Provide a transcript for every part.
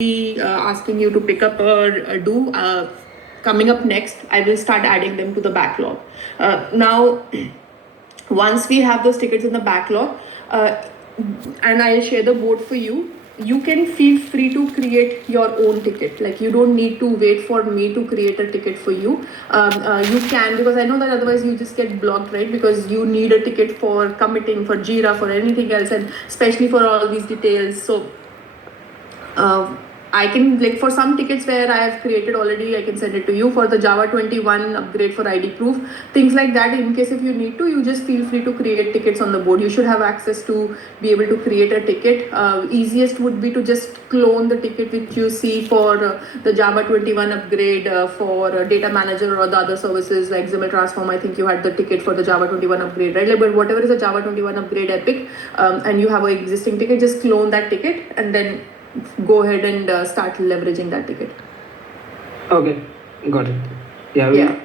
asking you to pick up or do coming up next, I will start adding them to the backlog. Now, once we have those tickets in the backlog, and I'll share the board for you, you can feel free to create your own ticket. Like, you don't need to wait for me to create a ticket for you. You can, because I know that otherwise you just get blocked, right? Because you need a ticket for committing, for Jira, for anything else, and especially for all these details. So I can, like, for some tickets where I have created already, I can send it to you. For the Java 21 upgrade for ID proof, things like that, in case if you need to, you just feel free to create tickets on the board. You should have access to be able to create a ticket. Easiest would be to just clone the ticket which you see for the Java 21 upgrade for data manager or the other services like XML transform. I think you had the ticket for the Java 21 upgrade, right? Like, but whatever is a Java 21 upgrade epic, and you have an existing ticket, just clone that ticket and then go ahead and start leveraging that ticket. Okay, got it. Yeah.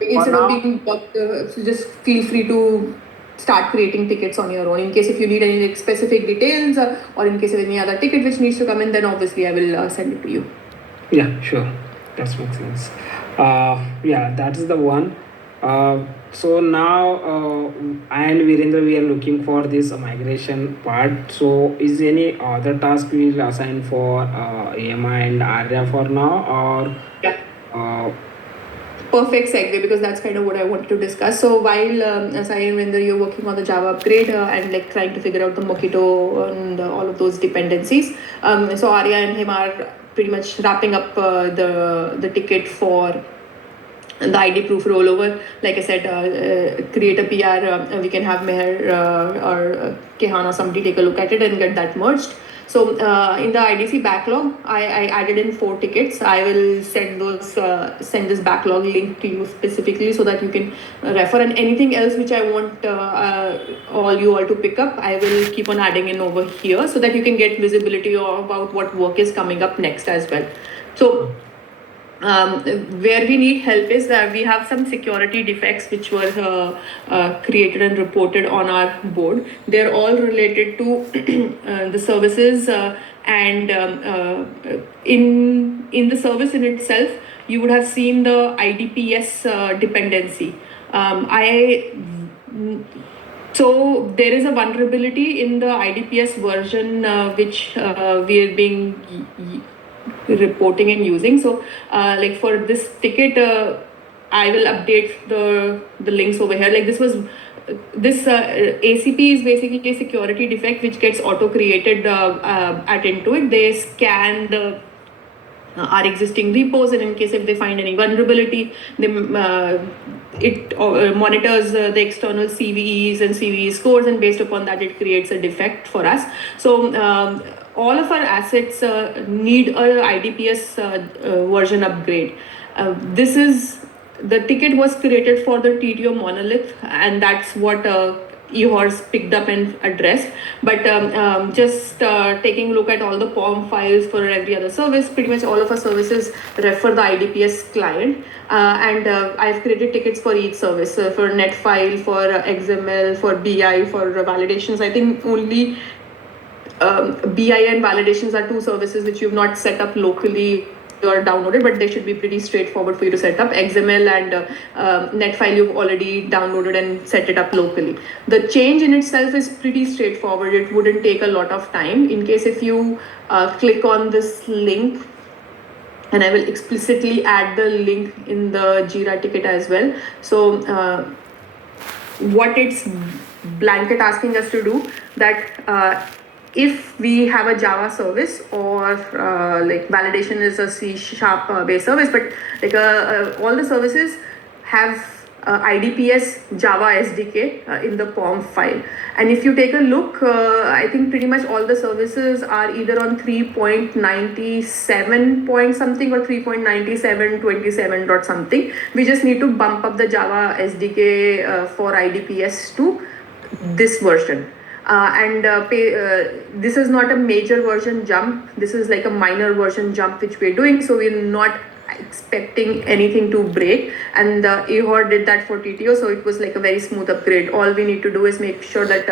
Instead of being blocked, so just feel free to start creating tickets on your own. In case if you need any specific details or in case of any other ticket which needs to come in, then obviously I will send it to you. Yeah, sure. That makes sense. Yeah, that is the one. So now, I and Virendra, we are looking for this migration part. So is any other task we will assign for EMI and Arya for now, or? Yeah. Perfect segue, because that's kind of what I wanted to discuss. So while Sai and Vinder, you're working on the Java upgrade and like trying to figure out the Mockito and all of those dependencies, so Arya and him are pretty much wrapping up the ticket for the ID proof rollover. Like I said, create a PR. We can have Meher or Kehan or somebody take a look at it and get that merged. So in the IDC backlog, I added in 4 tickets. I will send this backlog link to you specifically so that you can refer, and anything else which I want you all to pick up, I will keep on adding in over here so that you can get visibility about what work is coming up next as well. So where we need help is that we have some security defects which were created and reported on our board. They're all related to the services, and in the service in itself, you would have seen the IDPS dependency. So there is a vulnerability in the IDPS version which we are being reporting and using. So like for this ticket, I will update the links over here. Like this ACP is basically a security defect which gets auto created at Intuit. They scan our existing repos, and in case if they find any vulnerability, it monitors the external CVEs and CVE scores, and based upon that it creates a defect for us. So all of our assets need a IDPS version upgrade. The ticket was created for the TTO monolith, and that's what Ehor's picked up and addressed. But just taking a look at all the POM files for every other service, pretty much all of our services refer the IDPS client, and I've created tickets for each service, for Netfile, for XML, for BI, for validations. I think only BI and validations are 2 services which you've not set up locally or downloaded, but they should be pretty straightforward for you to set up. XML and Netfile you've already downloaded and set it up locally. The change in itself is pretty straightforward. It wouldn't take a lot of time. In case if you click on this link, and I will explicitly add the link in the Jira ticket as well. So what it's blanket asking us to do, that if we have a Java service, or like validation is a C# based service, but like all the services have IDPS Java SDK in the POM file. And if you take a look, I think pretty much all the services are either on 3.97 point something or 3.97.27 dot something. We just need to bump up the Java SDK for IDPS to this version. This is not a major version jump. This is like a minor version jump which we're doing. So we're not expecting anything to break, and Ihor did that for TTO, so it was like a very smooth upgrade. All we need to do is make sure that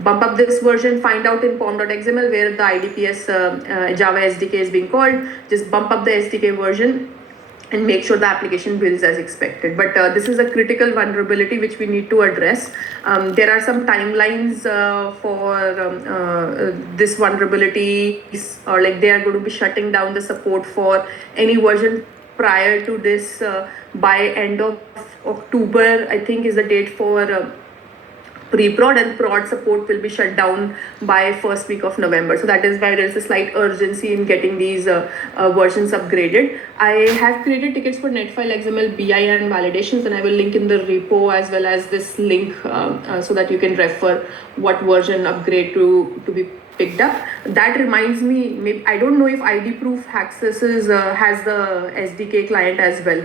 bump up this version, find out in pom.xml where the IDPS Java SDK is being called, just bump up the SDK version and make sure the application builds as expected. But this is a critical vulnerability which we need to address. There are some timelines for this vulnerability, or like they are going to be shutting down the support for any version prior to this by end of October, I think is the date for pre-prod, and prod support will be shut down by first week of November. So that is why there is a slight urgency in getting these versions upgraded. I have created tickets for netfile XML BI and validations, and I will link in the repo as well as this link so that you can refer what version upgrade to be picked up. That reminds me, maybe I don't know if ID Proof Access has the SDK client as well.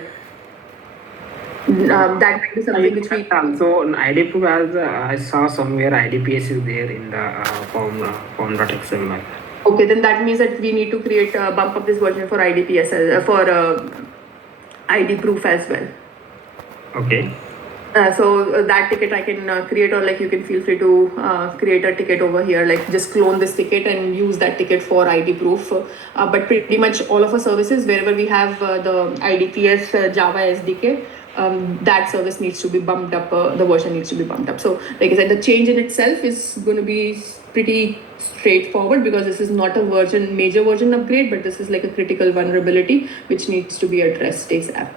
That might be something which we also IDP as I saw somewhere IDPS is there in the form.xml. Okay, then that means that we need to create bump up this version for IDPS for ID proof as well. Okay. So that ticket I can create, or like you can feel free to create a ticket over here, like just clone this ticket and use that ticket for ID proof. But pretty much all of our services, wherever we have the IDPS Java SDK, that service needs to be bumped up, the version needs to be bumped up. So like I said, the change in itself is going to be pretty straightforward because this is not a major version upgrade, but this is like a critical vulnerability which needs to be addressed ASAP.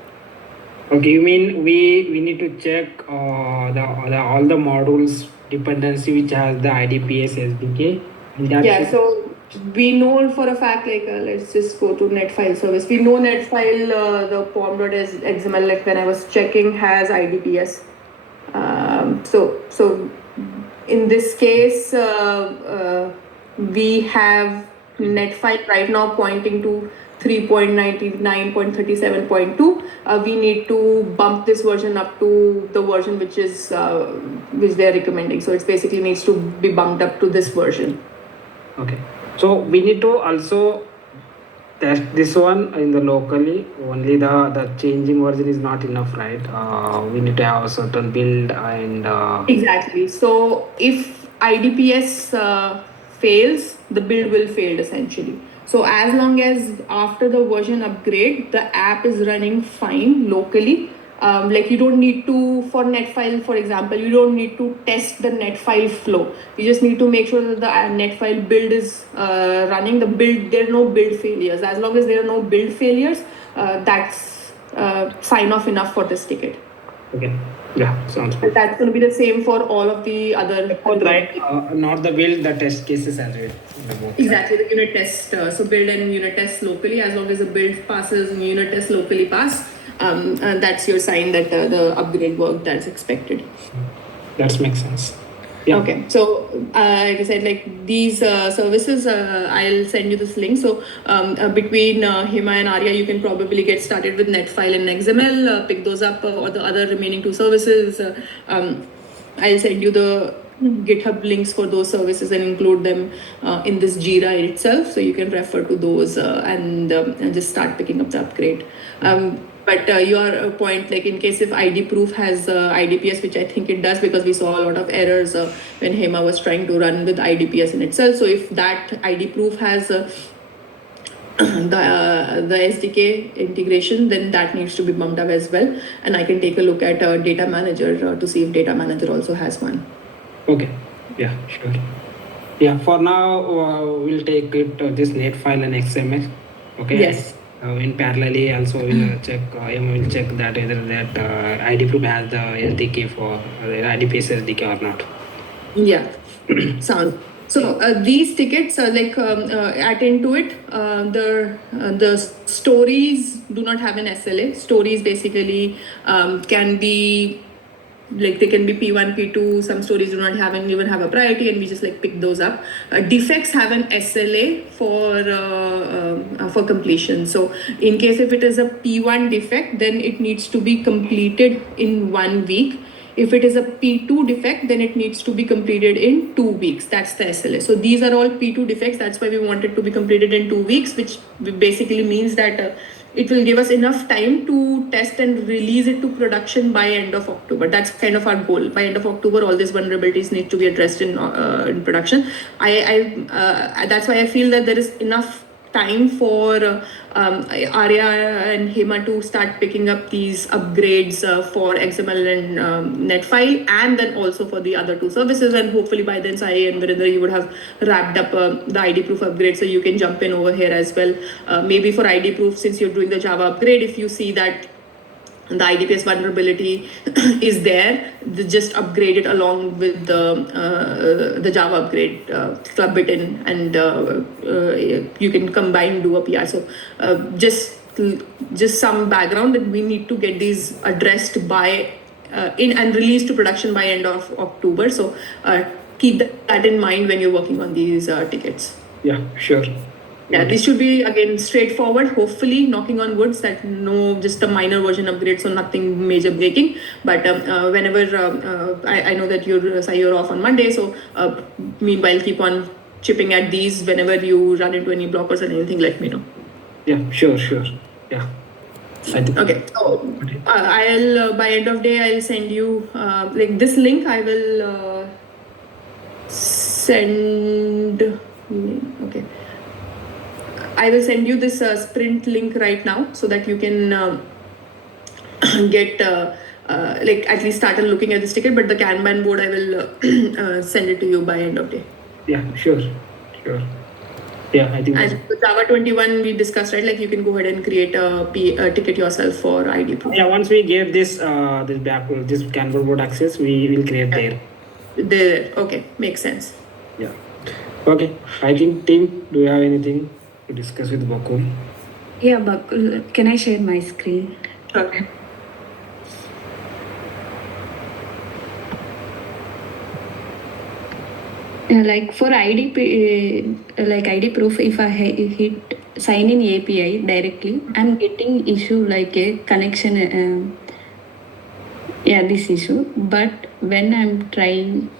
Okay, you mean we need to check all the modules dependency which has the IDPS SDK? Yeah, so we know for a fact, like let's just go to netfile service. We know netfile, the pom.xml, like when I was checking, has IDPS. So in this case, we have netfile right now pointing to 3.99.37.2. We need to bump this version up to the version which they're recommending. So it basically needs to be bumped up to this version. Okay, so we need to also test this one in the locally. Only the changing version is not enough, right? We need to have a certain build and exactly. So if IDPS fails, the build will fail essentially. So as long as after the version upgrade, the app is running fine locally, like you don't need to, for netfile, for example, you don't need to test the netfile flow. You just need to make sure that the netfile build is running. There are no build failures. As long as there are no build failures, that's sign off enough for this ticket. Okay. Yeah, sounds good. That's going to be the same for all of the other. Right, not the build, the test cases as well. Exactly, the unit test. So build and unit test locally. As long as the build passes and unit test locally pass, that's your sign that the upgrade worked as expected. That makes sense. Yeah. Okay, so like I said, like these services, I'll send you this link. So between Hima and Arya, you can probably get started with netfile and XML, pick those up, or the other remaining two services. I'll send you the GitHub links for those services and include them in this Jira itself, so you can refer to those and just start picking up the upgrade. But your point, like in case if ID Proof has IDPS, which I think it does because we saw a lot of errors when Hema was trying to run with IDPS in itself. So if that ID Proof has the SDK integration, then that needs to be bumped up as well. And I can take a look at Data Manager to see if Data Manager also has one. Okay. Yeah, sure. Yeah, for now, we'll take it this net file and XML. Okay. Yes. In parallel, also we'll check. We'll check that either that ID Proof has the SDK for IDPS SDK or not. Yeah. Sound. So these tickets are like at Intuit, the stories do not have an SLA. Stories basically can be like they can be P1, P2. Some stories do not even have a priority, and we just like pick those up. Defects have an SLA for completion. So in case if it is a P1 defect, then it needs to be completed in 1 week. If it is a P2 defect, then it needs to be completed in 2 weeks. That's the SLA. So these are all P2 defects. That's why we want it to be completed in 2 weeks, which basically means that it will give us enough time to test and release it to production by end of October. That's kind of our goal. By end of October, all these vulnerabilities need to be addressed in production. That's why I feel that there is enough time for Arya and Hema to start picking up these upgrades for XML and Netfile, and then also for the other two services. And hopefully by then, Sai and Virendra, you would have wrapped up the ID proof upgrade, so you can jump in over here as well. Maybe for ID proof, since you're doing the Java upgrade, if you see that the IDPS vulnerability is there, just upgrade it along with the Java upgrade, club it in, and you can combine, do a PR. So just some background that we need to get these addressed by in and released to production by end of October. So keep that in mind when you're working on these tickets. Yeah, sure. Yeah, this should be again straightforward. Hopefully, knocking on woods that no, just a minor version upgrade, so nothing major breaking. But whenever I know that you're off on Monday, so meanwhile keep on chipping at these. Whenever you run into any blockers or anything, let me know. Yeah, sure. Yeah. Okay. So I'll by end of day I'll send you like this link. I will send. Okay. I will send you this sprint link right now so that you can get like at least start looking at this ticket. But the Kanban board I will send it to you by end of day. Yeah, sure. Yeah, I think. And the Java 21 we discussed, right? Like you can go ahead and create a ticket yourself for ID proof. Yeah, once we get this this Kanban board access, we will create there. There, okay, makes sense. Yeah. Okay, I think team, do you have anything to discuss with Bakul? Yeah, Bakul, can I share my screen? Okay. Like for like ID proof, if I hit sign in API directly, I'm getting issue like a connection. Yeah, this issue. But when I'm trying.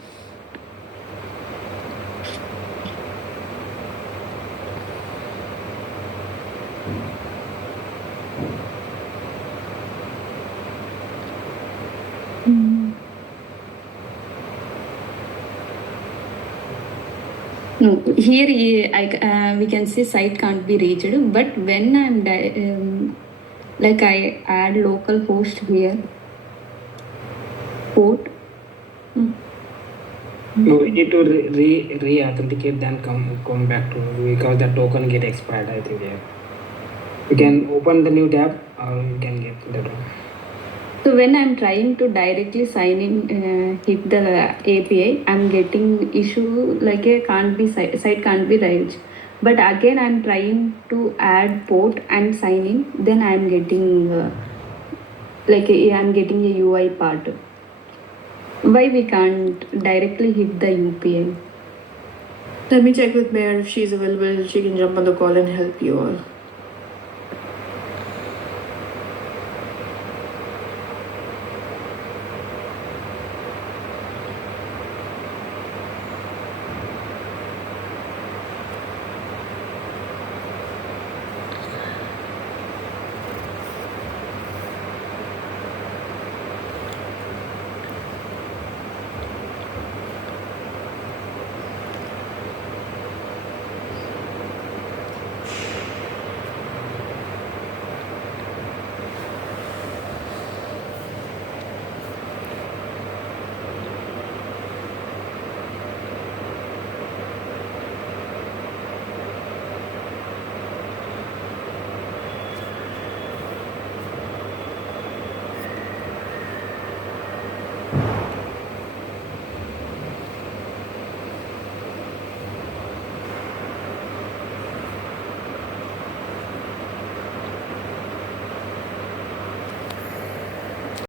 No, here we can see site can't be reached. But when I'm like I add local host here, port. No, we need to re-authenticate, then come back to, because the token get expired. I think you can open the new tab or you can get that one. So when I'm trying to directly sign in, hit the API, I'm getting issue like a site can't be reached. But again, I'm trying to add port and sign in. Then I'm getting I'm getting a UI part. Why we can't directly hit the UPI? Let me check with Mayor if she's available. She can jump on the call and help you all.